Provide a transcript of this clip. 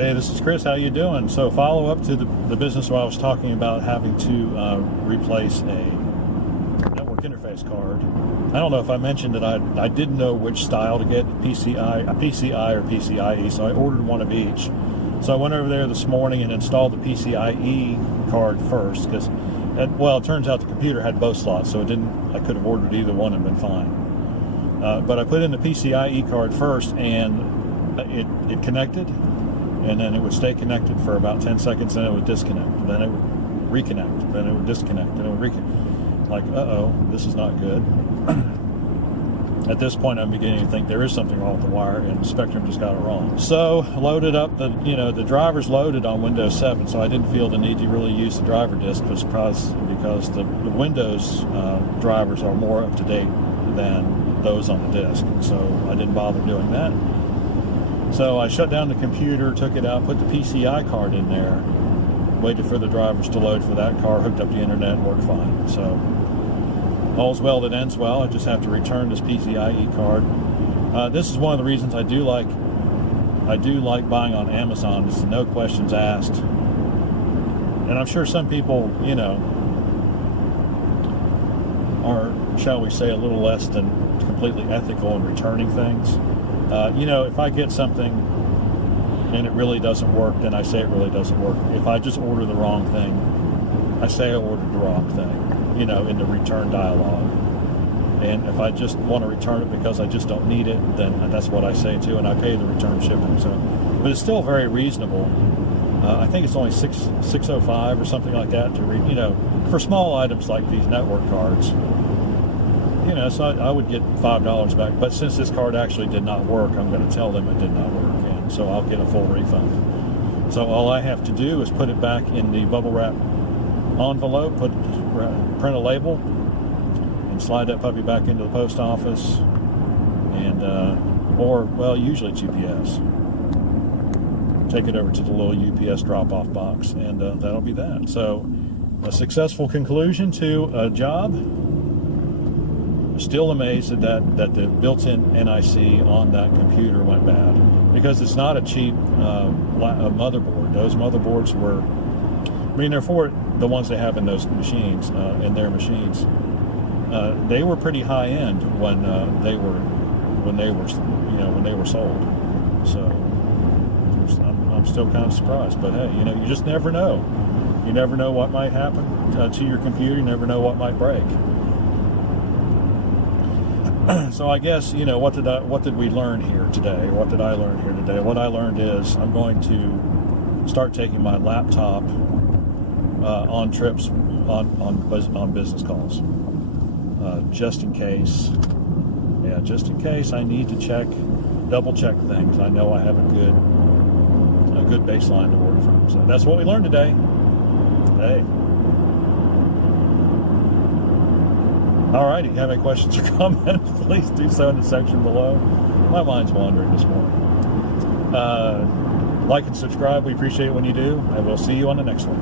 Hey, this is Chris. How you doing? So follow up to the business where I was talking about having to replace a network interface card. I don't know if I mentioned that I didn't know which style to get, PCI or PCIe, so I ordered one of each. So I went over there this morning and installed the PCIe card first because, well, it turns out the computer had both slots, so I could have ordered either one and been fine. But I put in the PCIe card first, and it connected. And then it would stay connected for about 10 seconds, and it would disconnect. Then it would reconnect. Then it would disconnect. Then it would reconnect. Like, uh-oh, this is not good. At this point, I'm beginning to think there is something wrong with the wire, and Spectrum just got it wrong. So, loaded up the driver's loaded on Windows 7, so I didn't feel the need to really use the driver disk, because the Windows drivers are more up to date than those on the disk. So I didn't bother doing that. So I shut down the computer, took it out, put the PCI card in there, waited for the drivers to load for that car, hooked up the internet, and worked fine. So all's well that ends well. I just have to return this PCIe card. This is one of the reasons I do like buying on Amazon. It's no questions asked. And I'm sure some people, are, shall we say, a little less than completely ethical in returning things. If I get something and it really doesn't work, then I say it really doesn't work. If I just order the wrong thing, I say I ordered the wrong thing, in the return dialogue. And if I just want to return it because I just don't need it, then that's what I say too, and I pay the return shipping. So, but it's still very reasonable. I think it's only $6.05 or something like that for small items like these network cards. So I would get $5 back. But since this card actually did not work, I'm going to tell them it did not work, and so I'll get a full refund. So all I have to do is put it back in the bubble wrap envelope, print a label, and slide that puppy back into the post office, and usually it's UPS. Take it over to the little UPS drop-off box, and that'll be that. So a successful conclusion to a job. Still amazed that the built-in NIC on that computer went bad, because it's not a cheap motherboard. Those motherboards were, they're for the ones they have in those machines, in their machines. They were pretty high end when they were sold. So I'm still kind of surprised, but hey, you just never know. You never know what might happen to your computer. You never know what might break. So I guess, what did we learn here today? What did I learn here today? What I learned is I'm going to start taking my laptop on trips on business calls, just in case. Yeah, just in case I need to double check things. I know I have a good baseline to work from. So that's what we learned today. Hey. Alrighty, have any questions or comments, please do so in the section below. My mind's wandering this morning. Like and subscribe, we appreciate it when you do, and we'll see you on the next one.